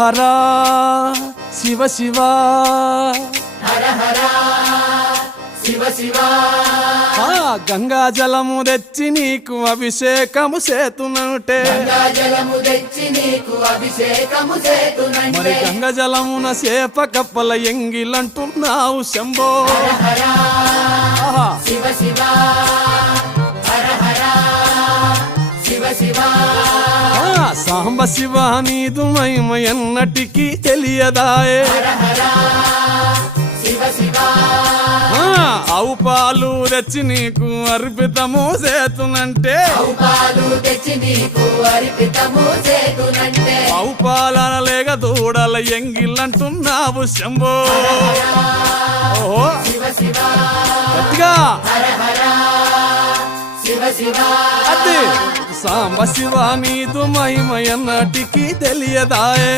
హరా శివ శివ హర హర శివ శివ గంగా జలము తెచ్చి నీకు అభిషేకము చేతునంటే గంగా జలము తెచ్చి నీకు అభిషేకము మరి చేతునంటే గంగ జలమున చేప కప్పల ఎంగిలంటున్నావు శంభో హర ఆహా. శివ శివ హర హర శివ శివ సాంబ శివ నీదు మహిమ ఎన్నటికీ తెలియదాయే హర హర శివ శివ ఆవు పాలు తెచ్చి నీకు అర్పితము చేతునంటే పాలు తెచ్చి నీకు అర్పితము చేతునంటే ఆవు పాలన లేక దూడల ఎంగిలంటున్నావు శంభో ఓహో శివ శివ గట్టిగా హర హర శివ శివ అది సాంబ శివ నీదు మహిమ ఎన్నటికీ తెలియదాయే